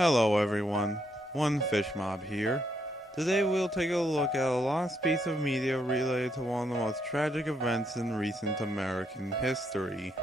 Hello everyone, One Fish Mob here. Today we'll take a look at a lost piece of media related to one of the most tragic events in recent American history.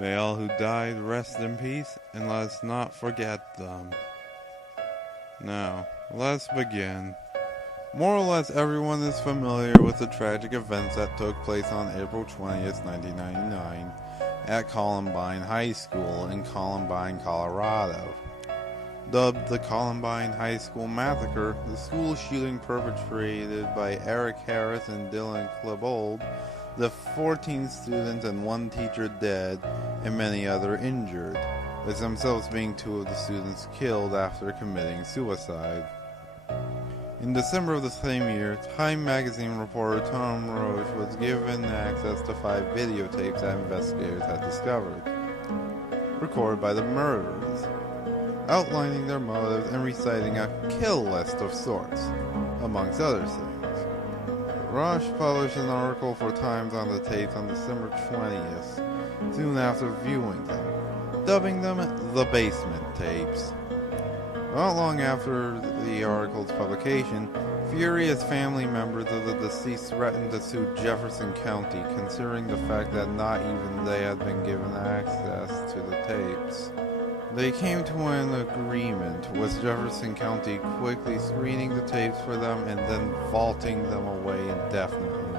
May all who died rest in peace, and let us not forget them. Now, let's begin. More or less everyone is familiar with the tragic events that took place on April 20th, 1999 at Columbine High School in Columbine, Colorado. Dubbed the Columbine High School Massacre, the school shooting perpetrated by Eric Harris and Dylan Klebold left 14 students and one teacher dead and many other injured, with themselves being two of the students killed after committing suicide. In December of the same year, Time magazine reporter Tom Roach was given access to 5 videotapes that investigators had discovered, recorded by the murderers, outlining their motives and reciting a kill list of sorts, amongst other things. Roach published an article for Times on the tapes on December 20th, soon after viewing them, dubbing them the basement tapes. Not long after the article's publication, furious family members of the deceased threatened to sue Jefferson County, considering the fact that not even they had been given access to the tapes. They came to an agreement, with Jefferson County quickly screening the tapes for them and then vaulting them away indefinitely.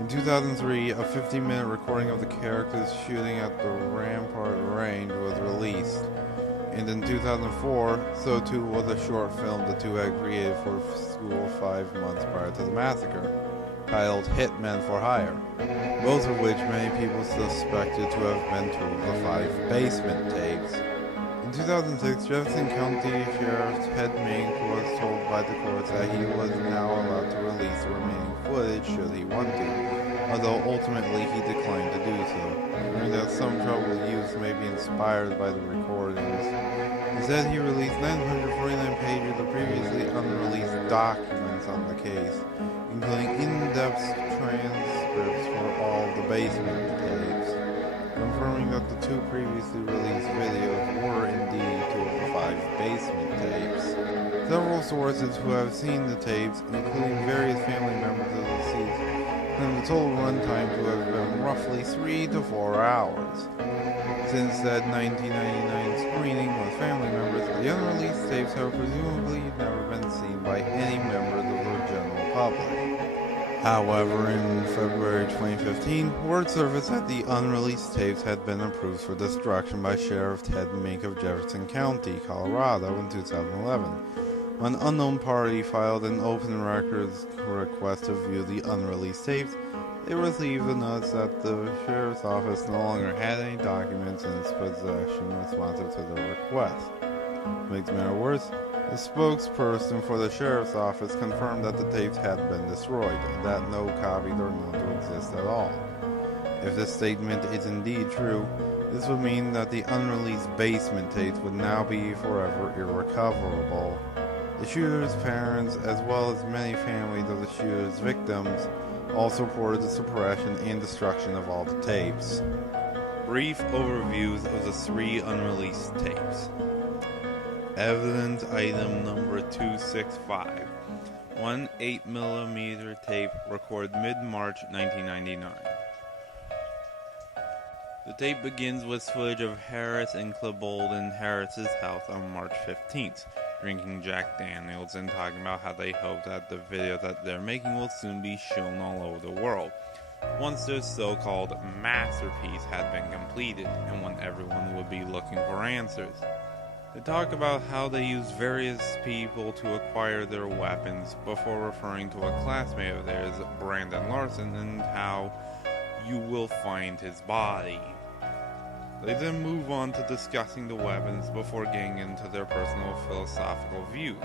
In 2003, a 50-minute recording of the characters shooting at the Rampart Range was released. And in 2004, so too was a short film the two had created for school 5 months prior to the massacre, titled Hitmen for Hire, both of which many people suspected to have been two of the 5 basement tapes. In 2006, Jefferson County Sheriff Ted Mink was told by the courts that he was now allowed to release the remaining footage should he want to, although ultimately he declined to do so, knowing that some troubled use may be inspired by the recordings. Instead, he released 949 pages of previously unreleased documents on the case, including in-depth transcripts for all the basement tapes, confirming that the 2 previously released videos were indeed 2 of the 5 basement tapes. Several sources who have seen the tapes, including various family members of the deceased, claim the total runtime to have been roughly 3 to 4 hours. Since that 1999 screening with family members, the unreleased tapes have presumably never been seen by any members of the general public. However, in February 2015, word surfaced that the unreleased tapes had been approved for destruction by Sheriff Ted Mink of Jefferson County, Colorado in 2011. When an unknown party filed an open records request to view the unreleased tapes, they received a notice that the Sheriff's Office no longer had any documents in its possession responsive to the request. To make matters worse, the spokesperson for the Sheriff's Office confirmed that the tapes had been destroyed, and that no copies are known to exist at all. If this statement is indeed true, this would mean that the unreleased basement tapes would now be forever irrecoverable. The shooter's parents, as well as many families of the shooter's victims, also reported the suppression and destruction of all the tapes. Brief overviews of the 3 unreleased tapes. Evidence item number 265. One 8mm tape recorded mid-March 1999. The tape begins with footage of Harris and Klebold in Harris's house on March 15th, drinking Jack Daniels and talking about how they hope that the video that they're making will soon be shown all over the world, once their so-called masterpiece had been completed and when everyone would be looking for answers. They talk about how they used various people to acquire their weapons before referring to a classmate of theirs, Brandon Larson, and how you will find his body. They then move on to discussing the weapons before getting into their personal philosophical views,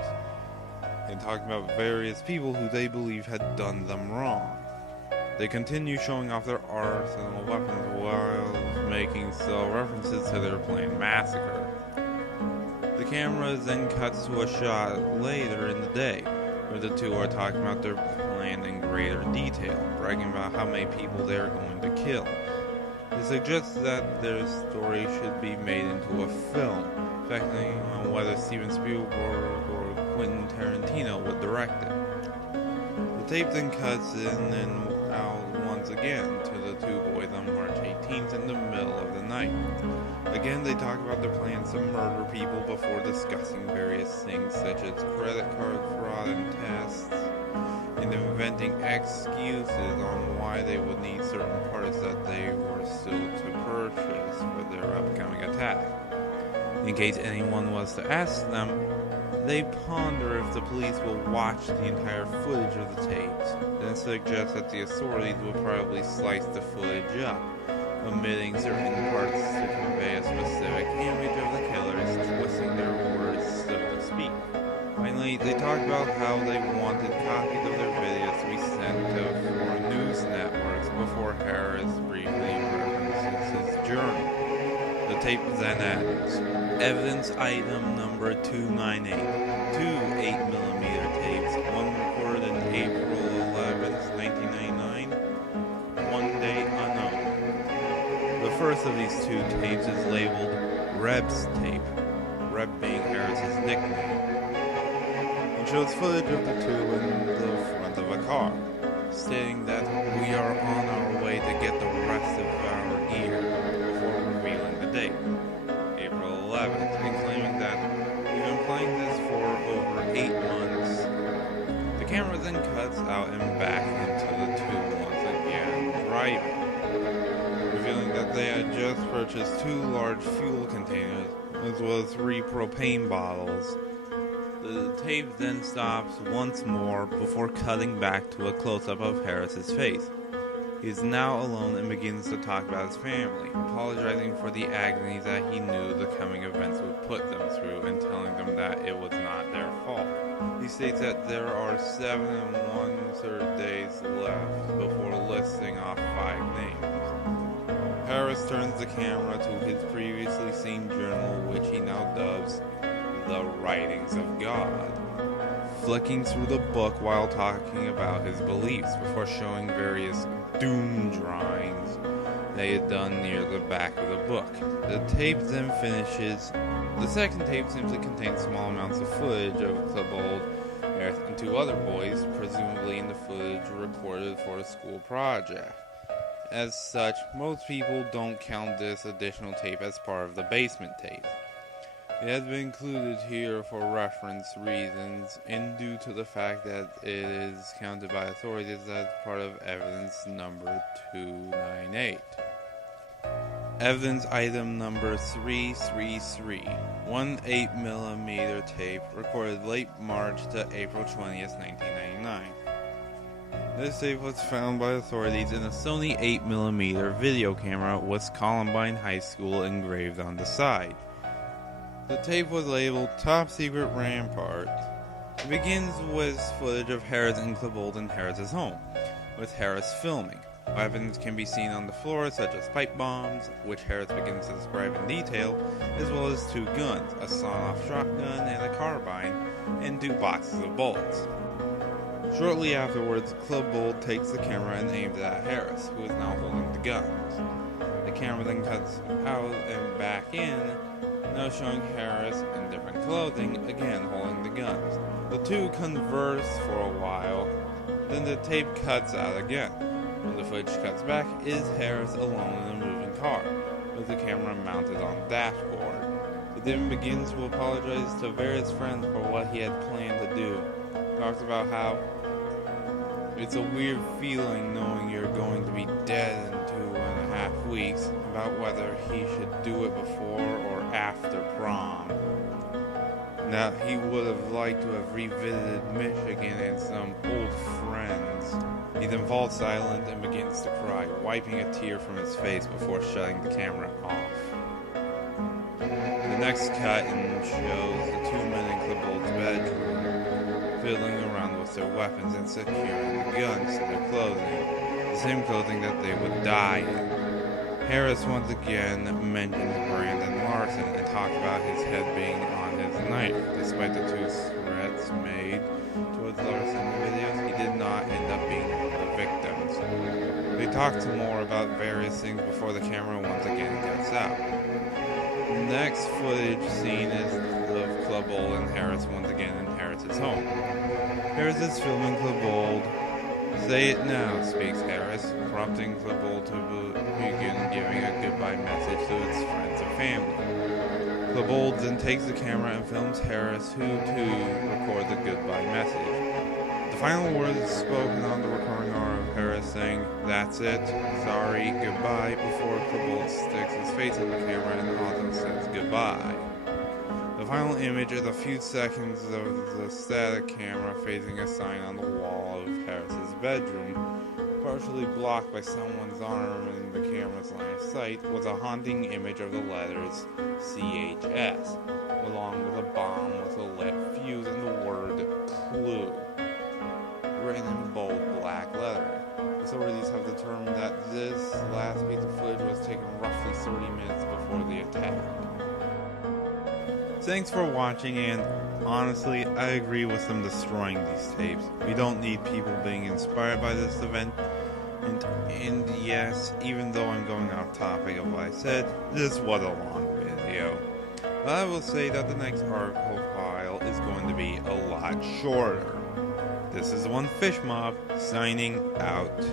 and talking about various people who they believe had done them wrong. They continue showing off their arsenal weapons while making subtle references to their planned massacre. The camera then cuts to a shot later in the day, where the two are talking about their plan in greater detail, bragging about how many people they are going to kill. They suggest that their story should be made into a film, speculating on whether Steven Spielberg or Quentin Tarantino would direct it. The tape then cuts in and out once again to the two boys on March 18th in the middle of the night. Again, they talk about their plans to murder people before discussing various things such as credit card fraud and tests, and inventing excuses on why they would need certain parts that they were still to purchase for their upcoming attack. In case anyone was to ask them, they ponder if the police will watch the entire footage of the tapes, then suggest that the authorities will probably slice the footage up, omitting certain parts to convey a specific image of the killers, twisting their words, so to speak. Finally, they talk about how they wanted copies of their videos to be sent to foreign news networks before Harris briefly references his journey. The tape then ends. Evidence item number 298. Two 8mm tapes, one recorded in April 11th, 1999, one date unknown. The first of these two tapes is labeled Reb's tape, Reb being Harris's nickname, and shows footage of the two in the front of a car, stating that we are on our way to get the rest of our gear before revealing the date, April 11th, and claiming that we've been playing this for over 8 months. The camera then cuts out and back into the two once again driving, revealing that they had just purchased 2 large fuel containers as well as 3 propane bottles. The tape then stops once more before cutting back to a close-up of Harris's face. He is now alone and begins to talk about his family, apologizing for the agony that he knew the coming events would put them through and telling them that it was not their fault. He states that there are 7 1/3 days left before listing off 5 names. Harris turns the camera to his previously seen journal, which he now dubs The Writings of God, flicking through the book while talking about his beliefs before showing various doom drawings they had done near the back of the book. The tape then finishes. The second tape simply contains small amounts of footage of Klebold, Harris, and 2 other boys, presumably in the footage recorded for the school project. As such, most people don't count this additional tape as part of the basement tape. It has been included here for reference reasons and due to the fact that it is counted by authorities as part of evidence number 298. Evidence item number 333. One 8mm tape recorded late March to April 20th, 1999. This tape was found by authorities in a Sony 8mm video camera with Columbine High School engraved on the side. The tape was labeled Top Secret Rampart. It begins with footage of Harris and Klebold in Harris's home, with Harris filming. Weapons can be seen on the floor, such as pipe bombs, which Harris begins to describe in detail, as well as 2 guns, a sawn-off shotgun and a carbine, and 2 boxes of bullets. Shortly afterwards, Klebold takes the camera and aims it at Harris, who is now holding the guns. The camera then cuts out and back in, now showing Harris in different clothing, again holding the guns. The two converse for a while, then the tape cuts out again. When the footage cuts back, it is Harris alone in a moving car, with the camera mounted on the dashboard. He then begins to apologize to various friends for what he had planned to do. Talks about how it's a weird feeling knowing you're going to be dead in 2.5 weeks, about whether he should do it before or after prom. Now, he would have liked to have revisited Michigan and some old friends. He then falls silent and begins to cry, wiping a tear from his face before shutting the camera off. The next cut-in shows the 2 men in Klebold's bedroom, fiddling around with their weapons and securing the guns to their clothing, the same clothing that they would die in. Harris once again mentions Brandon Larson and talks about his head being on his knife. Despite the 2 threats made towards Larson in the videos, he did not end up being one of the victims. They talk more about various things before the camera once again gets out. The next footage scene is of Klebold and Harris once again in Harris's home. Harris is filming Klebold. "Say it now," speaks Harris, prompting Klebold to begin giving a goodbye message to its friends and family. Klebold then takes the camera and films Harris, who too records a goodbye message. The final words spoken on the recording are of Harris saying, "That's it, sorry, goodbye," before Klebold sticks his face in the camera and also says goodbye. The final image is a few seconds of the static camera facing a sign on the wall of Harris's bedroom, partially blocked by someone's arm in the camera's line of sight, was a haunting image of the letters CHS, along with a bomb with a lit fuse and the word clue, written in bold black lettering. Authorities have determined that this last piece of footage was taken roughly 30 minutes before the attack. Thanks for watching, and honestly, I agree with them destroying these tapes. We don't need people being inspired by this event. And yes, even though I'm going off topic of what I said, this was a long video. But I will say that the next article file is going to be a lot shorter. This is One Fish Mob, signing out.